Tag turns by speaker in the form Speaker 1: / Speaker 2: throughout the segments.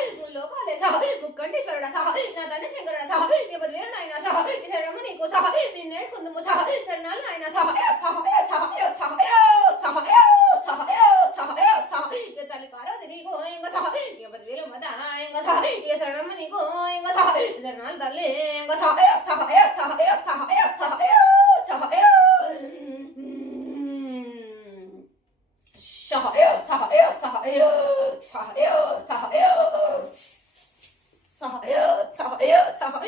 Speaker 1: జంగమయ్య సహ లోకాలే సహ ముక్కండేశ్వరుడ సహ నా తండ్రి శంకరుడ సహ నీ వేరు నాయన సహ శరణము నీకు సహ నిన్నేడుకుందుము సహ శరణాలు నాయన సహ సహ సహ సహ సహ సహ సహ సహ ఇక తల్లి పార్వతి నీకు ఇంక సహ ఇవ్వదు వేరు మద ఇంక సహ ఇక శరణము నీకు ఇంక సహ శరణాలు తల్లి ఇంక సహ సహ సహ సహ సహ సహ 저요 저요 저요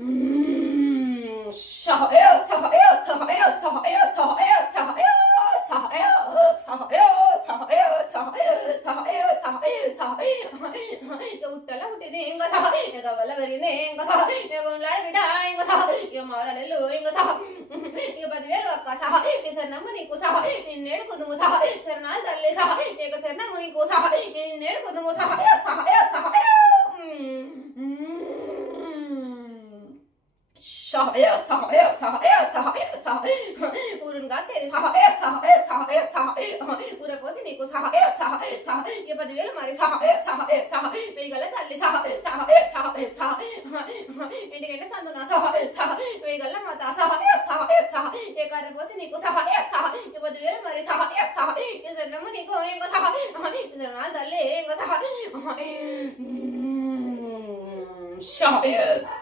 Speaker 1: 음, 저요 저요 저요 저요 저요 저요 ಹುಟ್ಟಲ್ಲ ಹುಟ್ಟಿದೆ ಹೆಂಗ ಸಹ ಈಗ ಬಲ ಬರಿನೆ ಹೆಂಗ ಸಹ ಈಗ ಬಿಡ ಹೆಂಗ ಸಹ ಈಗ ಮಾಡಲೆಲ್ಲೂ ಹೆಂಗ ಸಹ నీకు పదివేలు అక్క సహా. నీ సన్నమ్మ నీకు సహా. నేను నేడుకుందుము సహా. శరణాలు తల్లి సహా. నీకు శరణమ్మ నీకు సహా. నేను నేడుకుందుము సహా. సహా. sahaya sahaya sahaya sahaya sahaya 우는 가세 sahaya sahaya sahaya sahaya 우리 보세 니고 sahaya sahaya sahaya 이게 봐도 왜 말이 sahaya sahaya sahaya 왜 이걸 달리 sahaya sahaya sahaya sahaya ఎందుకంటే సందున sahaya sahaya 왜 이걸 맞다 sahaya sahaya sahaya 얘 가는 보세 니고 sahaya sahaya 이게 봐도 왜 말이 sahaya sahaya 이 사람은 니고 이거 sahaya 이 사람은 달리 이거 sahaya sahaya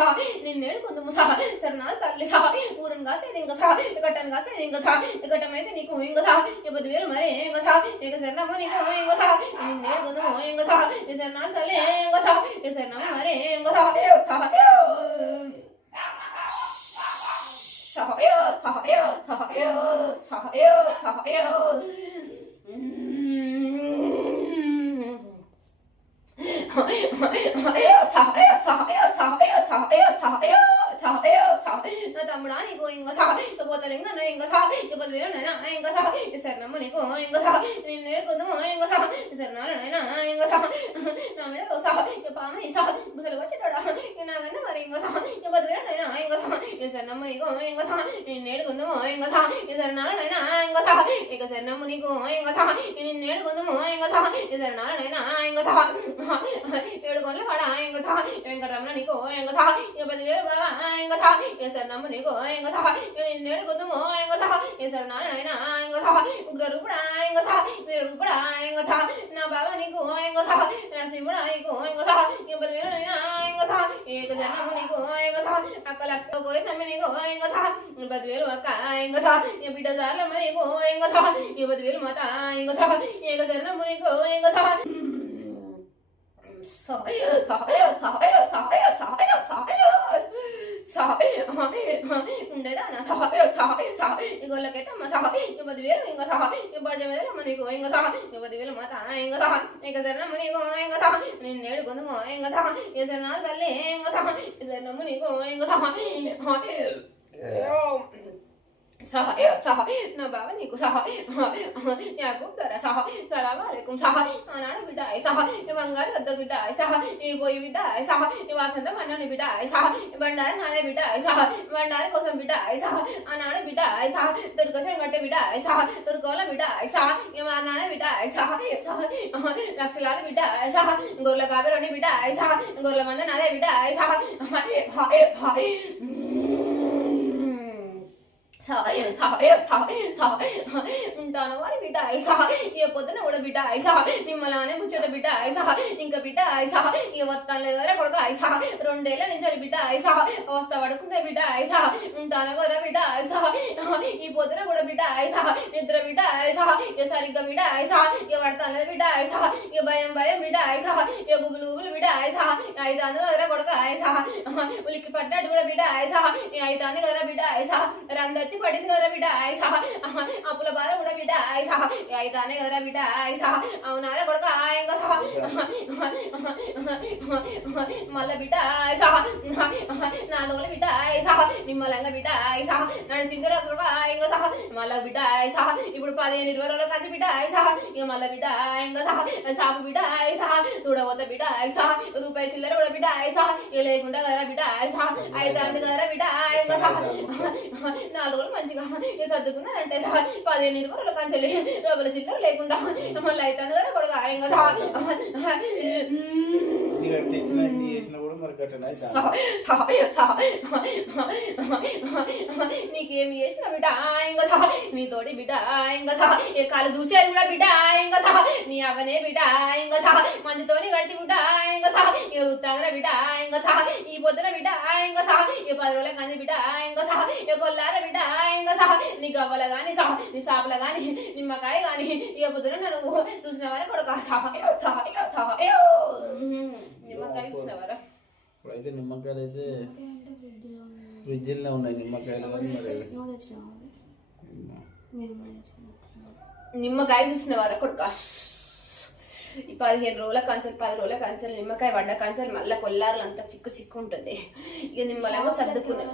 Speaker 1: సహాయ నిన్నేడు కొందము సహాయ శరణాలు తల్లి సహాయ ఊరను కాసేది ఇంక సహాయ గట్టను కాసేది ఇంక సహాయ గట్టం వేసి నీకు ఇంక సహాయ ఈ పదివేలు మరి ఇంక సహాయ ఇక శరణమ్మ నీకు ఇంక సహాయ నిన్నేడు కొందము ఇంక సహాయ ఈ శరణాలు తల్లి ఇంక సహాయ ఈ శరణమ్మ మరి ఇంక సహాయ సహాయ సహాయ సహాయ సహాయ సహాయ చాయో చాయో చాయో చా నా తమ్ముడా నీకు ఇంకా సా ఇకపోతలే ఇంకా ఇంకా సా ఇకపోతే ఇంకా సా సరేనమ్మ నీకు ఇంకా సా నిన్ను కొందము சொன்னாலும் நான் எங்க சா நான் விட சா என் பாம சா புசல கொட்டிட்டோடா நாங்க என்ன மாதிரி எங்க சா என் பத்து பேர் நான் எங்க சா என் சார் நம்ம இருக்கும் எங்க சா என் நேடு கொந்தமோ எங்க சா என் சார் நாள் நான் எங்க சா எங்க சார் நம்ம நிற்கும் எங்க சா என் நேடு கொந்தமோ எங்க சா என் சார் நாள் நான் எங்க சா ஏழு கொண்டல பாடா எங்க சா எங்க ரம்னா நிக்கோ எங்க சா என் பத்து பேர் பாவா எங்க சா என் சார் நம்ம நிக்கோ எங்க சா என் நேடு கொந்தமோ எங்க சா என் சார் நாள் நான் எங்க சா உங்க ரூபடா எங்க சா ரூபடா எங்க cosa, no pago ninguna cosa, la simula ninguna cosa, ni sao, ninguna cosa, y que se llama ninguna cosa, acá la chica puede ser ninguna cosa, ni perdido acá cosa, ni pita sala ninguna cosa, ni perdido mata cosa, sao, que se llama ninguna cosa. Sorry, sorry, sorry, sorry, sorry, sorry. సా ఉండేది నా సహ సహ సహ ఇంకొల్లకైతే మా సహ ఇంక పదివేలు ఇంకో సహ ఇంక పదివేల మనకు ఇంకో సహ ఇంక పదివేల మాత ఇంకో సహ ఇంక సరే మనకు ఇంకో సహ నేను నేడు కొందము ఇంకో సహ ఈ సరే నా తల్లి ఇంకో సహ ఈ సరే నమ్ము నీకు ఇంకో సహ సహాయ సహాయ నా బాబా నీకు సహాయ యాకూబ్ ధర సహా సలాం అలైకుం సహా ఆనాడు బిడ్డ సహా ఈ బంగారు వద్ద బిడ్డ సహా ఈ పోయి బిడ్డ సహా ఈ వాసంత మన్నాని బిడ్డ సహా ఈ బండారు నానే బిడ్డ సహా ఈ బండారు కోసం బిడ్డ సహా ఆనాడు బిడ్డ సహా దుర్గసం గట్టే బిడ్డ సహా దుర్గోల బిడ్డ సహా ఈ మా నాన్న బిడ్డ సహా సహా లక్షలాల బిడ్డ సహా గొర్రెల కాబరని బిడ్డ సహా గొర్రెల మంద నాదే బిడ్డ సహా హాయ్ హాయ్ సహాయ ఉంటాను వారి బిడ్డ ఐసా ఏ పొద్దున కూడా బిడ్డ ఐసా నిమ్మలానే ముచ్చట బిడ్డ ఐసా ఇంకా బిడ్డ ఐసా ఏ వస్తాను లేదు దగ్గర కొడుకు ఐసా రెండేళ్ళ నుంచి బిడ్డ ఐసా వస్తా పడుకుంటే బిడ్డ ఐసా ఉంటాను కదా బిడ్డ ఐసా ఈ పొద్దున కూడా బిడ్డ ఐసా. నిద్ర బిడ్డ ఐసా ఏ సరిగ్గా బిడ్డ ఐసా ఏ పడతాను బిడ్డ ఐసా ఏ భయం భయం బిడ్డ ఐసా ఏ గుగులు గుబులు ఆయసా ఐసా కదరా కొడుకు ఆయసా ఉలిక్కి పడ్డాడు కూడా బిడ్డ ఆయసా ఈ ఐదాన్ని కదరా బిడ్డ ఆయసా రందొచ్చి పడింది కదరా బిడ్డ ఆయసా అప్పుల బాధ కూడా బిడ్డ ఆయసా ఈ ఐదానే కదరా బిడ్డ ఆయసా అవునారా కొడుకు ఆయంగా సహా మళ్ళా బిడ్డ ఆయసా నాలుగు బిడ్డ ఆయసా నిమ్మలంగా బిడ్డ ఆయసా నన్ను సింగర కొడుకు ఆయంగా సహా మళ్ళా బిడ్డ ఆయసా ఇప్పుడు పదిహేను ఇరవై రోజుల కంది బిడ్డ ఆయసా ఇక మళ్ళా బిడ్డ ఆయంగా సహా షాపు బిడ్డ ఆయసా చూడవద్ద బిడ్డ ఆయసా రూపాయి చిల్లర కూడా బిడ్డ ఆయసా ఇక లేకుండా కదరా బిడ్డ ఆయసా అయితే అందు కదరా బిడ్డ ఇంకా నాలుగు రోజులు మంచిగా ఇక సర్దుకున్నానంటే సహా. పదిహేను ఇరవై రోజులు కంచెలు లోపల చిల్లర లేకుండా మళ్ళీ అయితే అందు కదా కొడుకు. ఇంకా సహా.
Speaker 2: నీకు అట్లా ఇచ్చిన ఇన్ని చేసినా కూడా మరి గట్లనే అవుతా.
Speaker 1: నీకేమి చేసిన బిడ్డ ఇంకా సహా నీ తోటి బిడ్డ ఇంకా సహా ఏ కాలు దూసేది కూడా బిడ్డ ఇంకా సహా నీ అవనే బిడ్డ ఇంకా సహా మందితోని గడిచి బిడ్డ ఇంకా సహా ఇక ఉత్తాన బిడ్డ ఇంకా సహా ఈ పొద్దున బిడ్డ ఇంకా సహా ఈ పది రోజుల కంది బిడ్డ ఇంకా సహా ఇక కొల్లార బిడ్డ ఇంకా సహా నీ గవ్వల గాని సహా నీ సాపల గాని నిమ్మకాయ గాని ఇక పొద్దున నువ్వు చూసిన వారే కొడుక సహా సహా సహా నిమ్మకాయ చూసినవారా
Speaker 2: ఇప్పుడైతే నిమ్మకాయలు అయితే
Speaker 3: ఫ్రిడ్జ్లో ఉన్నాయి.
Speaker 2: నిమ్మకాయలు కానీ మరి? అవి.
Speaker 3: నువ్వు
Speaker 1: ఈ పదిహేను రోజుల కంచెలు పది రోజుల కంచెలు నిమ్మకాయ పడ్డ కంచెలు మళ్ళీ కొల్లారులు అంతా చిక్కు చిక్కు ఉంటుంది. ఇక నిమ్మలంగా సర్దుకున్నా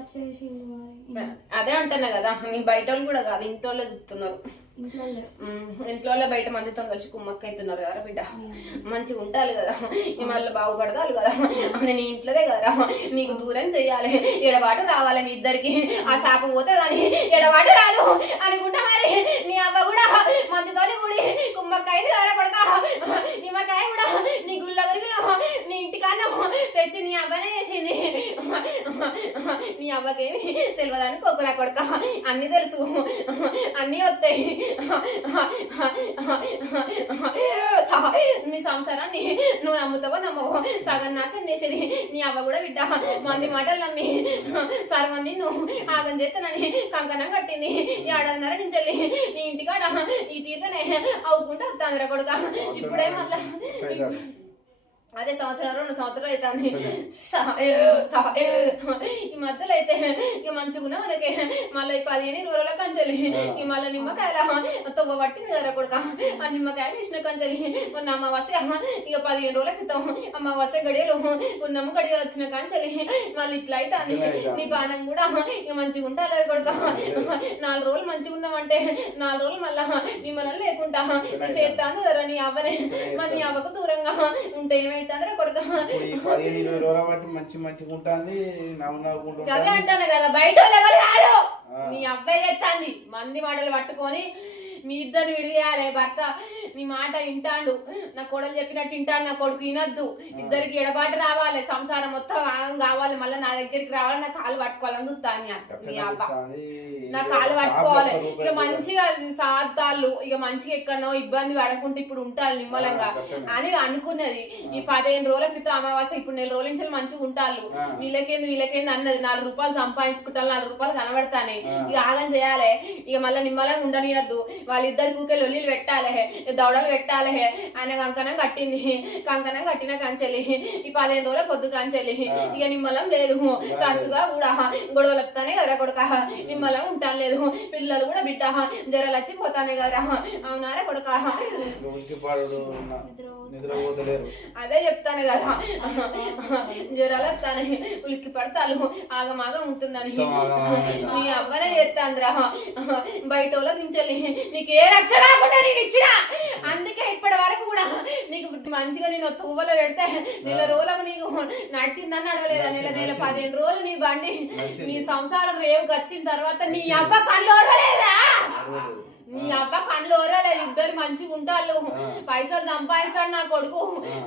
Speaker 1: అదే అంటున్నా కదా నీ బయట వాళ్ళు కూడా కాదు ఇంట్లో చూస్తున్నారు
Speaker 3: ఇంట్లో
Speaker 1: బయట మందితో కలిసి కుమ్మక్క అవుతున్నారు కదా బిడ్డ. మంచిగా ఉండాలి కదా. మళ్ళీ బాగుపడదాలి కదా. అని నీ ఇంట్లోదే కదా నీకు దూరం చెయ్యాలి. ఎడబాటు రావాలి మీ ఇద్దరికి. ఆ శాప పోతే కానీ ఎడబాటు రాదు. అనుకుంటా మరి. నీ అవ్వ మందితోని కూడి కుమ్మక్కాయ కదా కొడక నిమ్మకాయ కూడా నీ గుళ్ళగరిలో నీ ఇంటికాన్న తెచ్చి నీ అవ్వనే చేసింది. నీ అవ్వకేమి తెలియదని కొక్కున కొడక. అన్ని తెలుసు. అన్నీ వస్తాయి. నీ సంసారాన్ని నువ్వు నమ్ముతావో నమ్మవో సగం నాశనం చేసేది. నీ అవ్వ కూడా బిడ్డ. మంది మాటలు నమ్మి సర్వన్ని నువ్వు ఆగం చేస్తానని కంకణం కట్టింది. ఏడాదిన్నర నుంచి నీ ఇంటికాడ ఈ తీర్థనే అవుకుంటూ వస్తాను కొడుక ఇప్పుడే మళ్ళా
Speaker 2: ఇంకా కాదు.
Speaker 1: అదే సంవత్సరం రెండు సంవత్సరాలు అవుతుంది ఈ మధ్యలో అయితే ఇక మంచిగా మనకి మళ్ళీ పదిహేను ఇరవై రోజుల కంచెలి. ఈ మళ్ళీ నిమ్మకాయల తొవ్వ పట్టింది కదా కొడుక. ఆ నిమ్మకాయలు ఇచ్చిన కంచెలి. మొన్న అమావాస్య ఇక పదిహేను రోజుల క్రితం అమావాస్య గడియలు ఉన్నమ్మ గడియలు వచ్చిన కంచెలి. మళ్ళీ ఇట్లా అయితే నీ పానం కూడా ఇక మంచిగా ఉంటారు కొడుక. నాలుగు రోజులు మంచిగా ఉన్నామంటే నాలుగు రోజులు మళ్ళా నిమ్మలం లేకుండా చేస్తాను కదా నీ అవ్వనే మరి నీ అవ్వకు దూరంగా ఉంటే ఏమైతుందిరా కొడుక
Speaker 2: ఇప్పుడు ఈ పదిహేను ఇరవై రోజుల బట్టి మంచి మంచిగా ఉంటుంది నవ్వు నవ్వుకుంటూ
Speaker 1: అదే
Speaker 2: ఉంటుంది.
Speaker 1: అంటాను కదా బయట వాళ్ళు ఎవరు కాదు. నీ అబ్బాయి మంది మాటలు పట్టుకొని మీ ఇద్దరు విడియాలి భర్త నీ మాట వింటాడు. నా కొడలు చెప్పినట్టు వింటాడు నా కొడుకు వినొద్దు. ఇద్దరికి ఎడబాటు రావాలి సంసారం మొత్తం కావాలి మళ్ళీ నా దగ్గరికి రావాలి నా కాలు పట్టుకోవాలని చూస్తాను నీ అబ్బ- నీ కాలు పట్టుకోవాలి ఇక మంచిగా సాత్తాళ్ళు ఇక మంచిగా ఎక్కడనో ఇబ్బంది పడకుండా ఇప్పుడు ఉంటారు నిమ్మలంగా. అని అనుకున్నది. ఈ పదిహేను రోజుల క్రితం అమావాస్య ఇప్పుడు నెల రోజుల నుంచి మంచిగా ఉంటాళ్ళు. వీళ్ళకేంది వీళ్ళకేంది అన్నది. నాలుగు రూపాయలు సంపాదించుకుంటారు నాలుగు రూపాయలు కనబడతానే. ఇక ఆగం చేయాలి. ఇక మళ్ళీ నిమ్మలంగా ఉండనియద్దు. వాళ్ళిద్దరు కూకే లొల్లిలు పెట్టాలి. దౌడలు పెట్టాలి. ఆయన కంకణం కట్టింది. కంకణం కట్టిన కంచెలి. ఈ పదిహేను రోజుల పొద్దు కంచెలి. ఇక నిమ్మలం లేదు. ఖర్చుగా కూడా గొడవలు వస్తానే కదా కొడుక. నిమ్మలం ఉంటాను లేదు. పిల్లలు కూడా బిడ్డ జ్వరాలు వచ్చి పోతానే కదా అవునారా కొడుక అదే చెప్తాను కదా జ్వరాలు వస్తానే ఉలిక్కి పడతాను ఆగమాగం ఉంటుందని నీ అవ్వనే చేస్తాందిరా బయట వాళ్ళ దించలే నీకు ఏ రక్ష రాకుండా నేను ఇచ్చిన? అందుకే ఇప్పటి వరకు కూడా నీకు మంచిగా నేను తువ్వలో పెడితే నెల రోజులకు నీకు నడిచిందని నడవలేదా? నెల నెల పదిహేను రోజులు నీ బండి నీ సంసారం రేవుకి వచ్చిన తర్వాత నీ అబ్బ కళ్ళు ఓడలేదా నీ అబ్బ కళ్ళు ఓరలేదు. ఇద్దరు మంచిగా ఉంటాళ్ళు. పైసలు సంపాదిస్తాడు నా కొడుకు.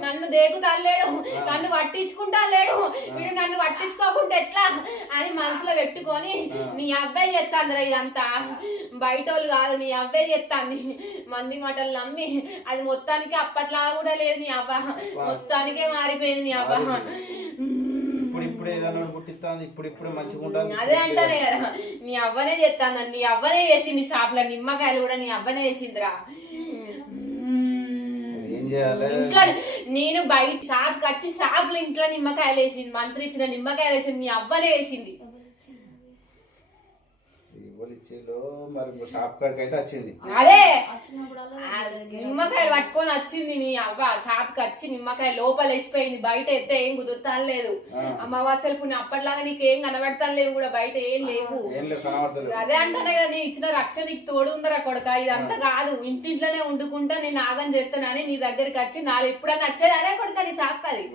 Speaker 1: నన్ను దేకుతాలేడు నన్ను పట్టించుకుంటా లేడు వీడు నన్ను పట్టించుకోకుండా ఎట్లా? అని మనసులో పెట్టుకొని నీ అబ్బాయి చెప్తాందిరా ఇదంతా. బయట వాళ్ళు కాదు నీ అబ్బాయి చెప్తాంది మంది మాటలు నమ్మి అది మొత్తానికి అప్పట్లాగా కూడా లేదు నీ అబ్బ. మొత్తానికే మారిపోయింది నీ అబ్బ.
Speaker 2: ఇప్పుడు ఏదైనా పుట్టిస్తాను ఇప్పుడు ఇప్పుడు మంచిగా ఉంటుంది
Speaker 1: అదే అంటానే కదా. నీ అవ్వనే చెప్తాను నీ అవ్వనే చేసింది షాప్లో నిమ్మకాయలు కూడా నీ అవ్వనే చేసిందిరా.
Speaker 2: ఏం చేయాలి?
Speaker 1: ఇంట్లో నేను బయట షాప్ వచ్చి షాప్లో ఇంట్లో నిమ్మకాయలు వేసింది మంత్రి ఇచ్చిన నిమ్మకాయలు వేసింది నీ అవ్వనే వేసింది.
Speaker 2: ఇచ్చిలో మరి షాప్ కాడికి అయితే వచ్చింది.
Speaker 1: అదే
Speaker 3: వచ్చినప్పుడల్లా
Speaker 1: ఆ నిమ్మకాయలు పట్టుకొని వచ్చింది నీ అవ్వ. షాప్కి వచ్చి నిమ్మకాయ లోపల వేసిపోయింది. బయట ఎత్తే ఏం కుదురుతాను లేదు. అమావాస్యలు పుణ్యం అప్పటిలాగా నీకు ఏం కనబడతాను లేవు కూడా. బయట ఏం లేవు.
Speaker 2: ఏం లేదు కనబడతలేదు.
Speaker 1: అదే అంటానే కదా నీ ఇచ్చిన రక్ష నీకు తోడు ఉందరా కొడక. ఇదంతా కాదు. ఇంటింట్లోనే వండుకుంటా నేను ఆగం చేస్తానని నీ దగ్గరికి వచ్చి నాలుగు ఎప్పుడన్నా వచ్చేది? అరే కొడుక నీ షాప్ అది.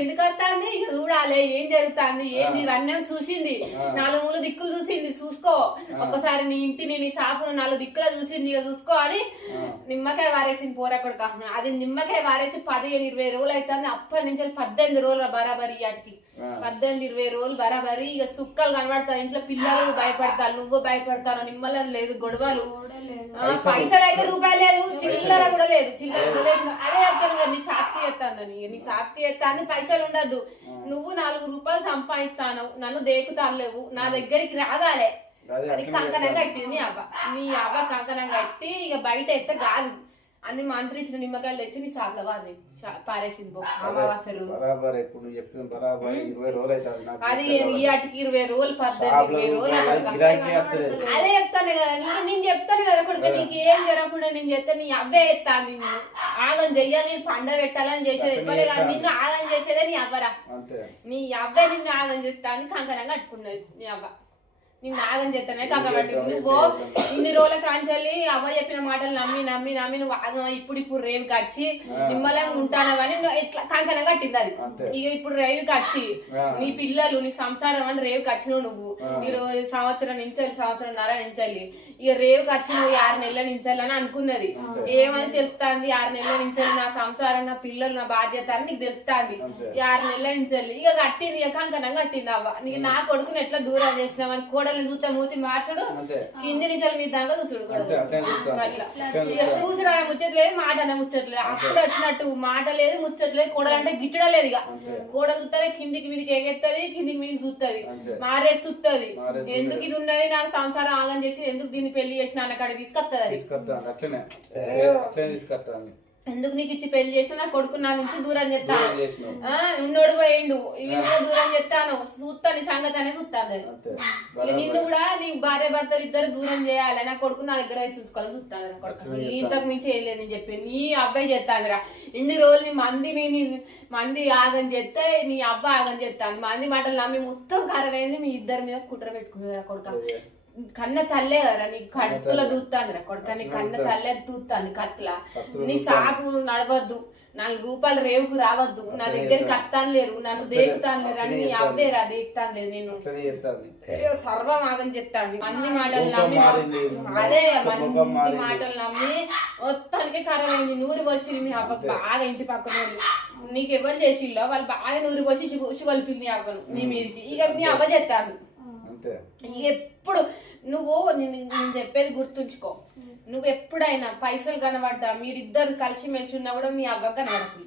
Speaker 1: ఎందుకు వస్తాంది? ఇక చూడాలి. ఏం జరుగుతుంది? ఏంది? ఇవన్నీ చూసింది. నాలుగు మూల దిక్కులు చూసింది. చూసుకో. ఒక్కసారి నీ ఇంటిని నీ షాపును నాలుగు దిక్కులు చూసింది ఇక చూసుకో అని నిమ్మకాయ వారేసింది పోరక్కడ అది నిమ్మకాయ వారేసి పదిహేను ఇరవై రోజులు అవుతుంది అప్పటి నుంచి పద్దెనిమిది రోజులు బరాబరి వాటికి పద్దెనిమిది ఇరవై రోజులు బరాబరి ఇక సుక్కలు కనబడతాయి. ఇంట్లో పిల్లలు భయపడతారు నువ్వు భయపడతాను నిమ్మలం లేదు గొడవలు. పైసలు అయితే రూపాయలు లేదు చిల్లర కూడా లేదు చిల్లర కూడా లేదు. అదే చెప్తాను కదా నీ షాప్కి ఎత్తాను నీ షాప్కి ఎత్తాను పైసలు ఉండద్దు. నువ్వు నాలుగు రూపాయలు సంపాదిస్తాను నన్ను దేకుతాను లేవు నా దగ్గరికి రాగాలే.
Speaker 2: అదే
Speaker 1: అది కంకణం కట్టింది నీ అవ్వ. నీ అవ్వ కంకణం కట్టి ఇక బయట ఎత్తే కాదు అన్ని మంత్రించిన నిమ్మకాయలు తెచ్చి నీ షాప్లో వాది పారేసింది పో. అమావాస్యలు
Speaker 2: బరాబర్ ఇప్పుడు నువ్వు చెప్పిన బరాబర్ ఇరవై రోజులు అవుతుంది నాకు
Speaker 1: అది ఈ ఆటికి ఇరవై రోజులు పద్దెనిమిది రోజులు అదే చెప్తాను కదా నేను చెప్తాను కదా కొడుకు నీకు ఏం జరగకుండా నేను చెప్తే నీ అవ్వే ఎత్తాను నిన్ను. ఆగం చెయ్యాలి పండ పెట్టాలని చేసేది ఇవ్వలే కానీ నిన్ను ఆగం చేసేదే నీ అవ్వరా.
Speaker 2: అంతే.
Speaker 1: నీ అవ్వే నిన్ను ఆగం చేస్తాను కంకణం కట్టుకున్నది నీ అవ్వ. నిన్ను ఆగం చేస్తానే కంకణం కట్టి నువ్వు ఇన్ని రోజుల కాంచాలి అవ్వ చెప్పిన మాటలు నమ్మి నమ్మి నమ్మి నువ్వు ఆగం ఇప్పుడు ఇప్పుడు రేవుకి వచ్చి నిమ్మలంగా ఉంటానవని నువ్వు ఇట్లా కంకణం కట్టింది అది. ఇక ఇప్పుడు రేవుకి వచ్చి. నీ పిల్లలు నీ సంసారం అని రేవుకి వచ్చినావు నువ్వు. ఈ రోజు సంవత్సరం నుంచి సంవత్సరం నర నుంచి ఇక రేవుకి వచ్చి నువ్వు ఈ ఆరు నెలల నుంచి అని అనుకున్నది. ఏమని తెలుస్తాంది? ఆరు నెలల నుంచి నా సంసారం నా పిల్లలు నా బాధ్యత అని నీకు తెలుస్తాంది. ఆరు నెలల నుంచి ఇక కట్టింది ఇక కంకణం కట్టింది అవ్వ. నీకు నా కొడుకుని ఎట్లా దూరం చేసినావని కోడల్ని చూస్తే మూతి మార్చడు కింది నుంచి మీ దాకా చూసుడు ఇక చూసిన ముచ్చట్లేదు మాట అన్న ముచ్చట్లేదు. అప్పుడు వచ్చినట్టు మాట లేదు ముచ్చట్లేదు. కోడలంటే గిట్టడలేదు ఇక. కోడ చూస్తుంది కిందికి మీదకి ఎగెత్తది కిందికి మీదకి చూస్తుంది.
Speaker 2: అంతే.
Speaker 1: మారేసి చూస్తుంది.
Speaker 2: మారేసి
Speaker 1: ఎందుకు ఇది ఉన్నది? నాకు సంసారం ఆగం చేసి ఎందుకు దీన్ని పెళ్ళి చేసిన అన్నకాడ తీసుకొస్తుంది
Speaker 2: తీసుకొస్తాను అట్లనే. అట్లనే తీసుకొస్తాను
Speaker 1: ఎందుకు నీకు ఇచ్చి పెళ్ళి చేసిన? నా కొడుకు నా నుంచి దూరం. ఆ, ఉన్నోడు పోయిండు. ఇవి దూరం చేస్తాను చూస్తాను సంగతి అనేది చూస్తాను నేను. నిన్ను కూడా నీ భార్య భర్తలు ఇద్దరు దూరం చేయాలి. నా కొడుకు నా దగ్గర చూసుకోవాలి. చూస్తాను నా కొడుకు ఇంతకు మించి ఏం లేదని చెప్పి నీ అబ్బాయి చేస్తానురా ఇన్ని రోజులు నీ మంది నీ నీ- మంది ఆగం చేస్తే నీ అబ్బా ఆగం చేస్తాను మంది మాటలు నమ్మి మొత్తం కరవైంది మీ ఇద్దరి మీద కుట్ర పెట్టుకునేరా కొడుక? కన్న తల్లే కదా నీ కత్తుల దూస్తాను కొడుక నీ కన్న తల్లే దూస్తాను కత్తుల. నీ సాగు నడవద్దు నాలుగు రూపాయలు రేవుకు రావద్దు నా దగ్గరికి వస్తాను లేరు నన్ను దేకుతాను లేరు అని నీ అబ్బే రా దేకుతాను లేదు నేను. సర్వమాగం చెప్తాంది. మంది మాటలు నమ్మి. అదే మంది. మాటలు నమ్మి మొత్తానికి కరమైంది నూరు పోసి మీ అవ్వకు బాగా ఇంటి పక్కన వాళ్ళు. నీకు ఎవరు చేసిల్లో వాళ్ళు బాగా నూరు పోసి ఉసుగొలిపింది నీ అవ్వను. నీ మీదకి. ఇక నీ అవ్వ చెప్తాను. ఎప్పుడు నువ్వు నేను నేను చెప్పేది గుర్తుంచుకో. నువ్వు ఎప్పుడైనా పైసలు కనబడ్డా మీరిద్దరు కలిసి మెలిసి ఉన్నా కూడా మీ అవ్వ కనబడకు.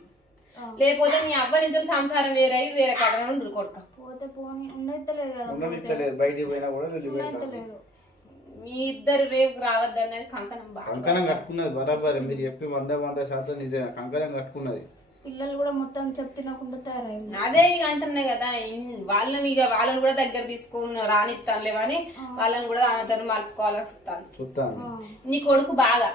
Speaker 1: లేకపోతే మీ అవ్వ నుంచి సంసారం వేరే వేరే కాడ ఉండు కొడుక.
Speaker 3: పోతే పోనీ ఉండెత్తలేదు కదా పోతే.
Speaker 2: ఉండనిస్తలేదు బయటికి పోయినా కూడా వెళ్ళి పెడతాను
Speaker 3: ఉండెత్తలేదు
Speaker 1: మీ ఇద్దరు రేపు రావద్దనేది కంకణం బాగా.
Speaker 2: కంకణం కట్టుకున్నది బరాబర్ మీరు చెప్పి వంద వంద శాతం నిజమే. కంకణం కట్టుకున్నది.
Speaker 3: పిల్లలు కూడా మొత్తం చెప్తినకుండా తయారైంది.
Speaker 1: అదే ఇక అంటున్నాయి కదా వాళ్ళని ఇక వాళ్ళని కూడా దగ్గర తీసుకుని రానిస్తానులే అని వాళ్ళని కూడా ఆమెతో మలుపుకోవాలని చూస్తాను
Speaker 2: చూస్తాను
Speaker 1: నీ కొడుకు బాగా.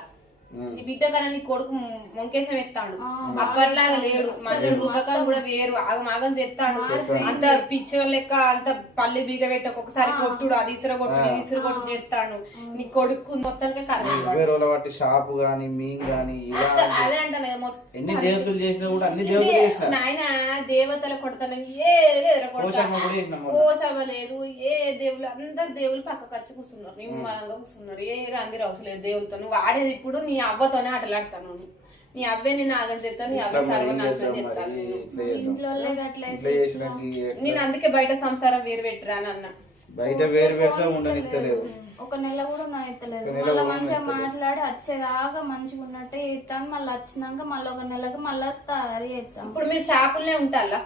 Speaker 1: నీ బిడ్డ కన్నా నీ కొడుకు మొంకేసం ఎత్తాడు. అప్పట్లాగా లేడు. మంచి రూపకం కూడా వేరు. ఆగం ఆగం చేస్తాడు. అంత పిచ్చర్ లెక్క అంత పల్లె బీగ పెట్టి ఒక్కొక్కసారి కొట్టుడు అది ఇసుర కొట్టుడు ఇది ఇసుర కొట్టు చేస్తాడు. నీ కొడుకు మొత్తానికి
Speaker 2: బట్టి షాపు గాని మీన్ గాని ఇలా
Speaker 1: అదే అంటాను మొత్తం
Speaker 2: ఎన్ని దేవతలు చేసినా కూడా అన్ని దేవతలు చేసిన.
Speaker 1: నాయన దేవతల కొడతాను
Speaker 2: మొన్న.
Speaker 1: కోసవ లేదు ఏ దేవుళ్ళు అందరు దేవుళ్ళు పక్కకు వచ్చి కూర్చున్నారు నిమ్మలంగా కూర్చున్నారు ఏ రంగి రవసలేదు దేవులతో నువ్వు ఆడేది ఇప్పుడు నీ అవ్వతోనే ఆటలాడతాను. నీ అవ్వే నేను ఆగం చేస్తాను నీ అవ్వ సర్వనాశనం చేస్తాను. నేను. అందుకే బయట సంసారం వేరు పెట్టరా అని అన్న.
Speaker 2: బయట వేరు పెడితే ఉండనిస్తలేదు
Speaker 3: ఒక నెల కూడా నా ఎత్తలేదు మళ్ళీ మంచిగా. మాట్లాడి వచ్చేదాకా మంచిగా ఉన్నట్టే ఇస్తాను మళ్ళీ వచ్చినాక మళ్ళీ ఒక నెలకి మళ్ళీ తయారు చేస్తాం
Speaker 1: ఇప్పుడు మీరు షాపుల్నే ఉంటారా.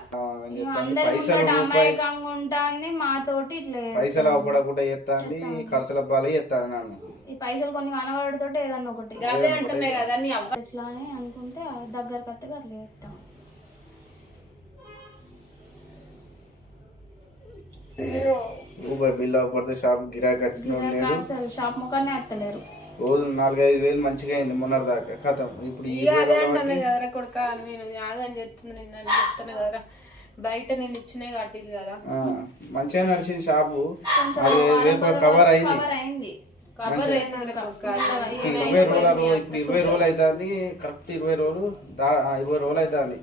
Speaker 3: అందరి అమాయకంగా ఉంటాంది మాతోటి ఇట్లా
Speaker 2: పైసలు అవ్వకుండా ఎత్తాంది ఖర్చుల పాలు ఎత్తాది నన్ను.
Speaker 3: పైసలు కొన్ని కనబడితోటి ఏదన్నా ఒకటి.
Speaker 1: అదే అంటున్నాయి కదా నీ అవ్వ
Speaker 3: ఎట్లా అని అనుకుంటే ఆ దగ్గరకు వస్తే అట్లా చేస్తాం
Speaker 2: రూపాయి బిల్లు అవ్వకపోతే షాప్ గిరాకీ వచ్చిన లేడు
Speaker 3: అసలు షాప్ ముఖాన్ని ఎత్తలేరు.
Speaker 2: రోజు నాలుగైదు వేలు మంచిగా అయింది దాకా కథం. ఇప్పుడు
Speaker 1: అదే అంటున్నాయి కదరా కొడుక నేను ఆగం చేస్తుంది నేను అని చెప్తాను కదరా బయట నేను ఇచ్చినాయి కట్టింది కదా.
Speaker 2: ఆ, మంచిగా నడిచింది షాపు. కవర్ అయింది. ఇరవై రోజుల ఇరవై రోజులు అవుతుంది. కరెక్ట్ ఇరవై రోజులు ఇరవై రోజులు అవుతుంది.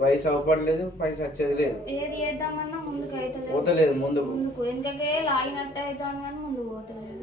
Speaker 2: వయసు అవ్వట్లేదు పైసా వచ్చేది లేదు.
Speaker 3: ఏది చేద్దామన్నా ముందుకు అయితే
Speaker 2: పోతలేదు ముందు
Speaker 3: ముందుకు. వెనకకే లాగినట్టు అవుతాను కానీ ముందుకు పోతలేదు.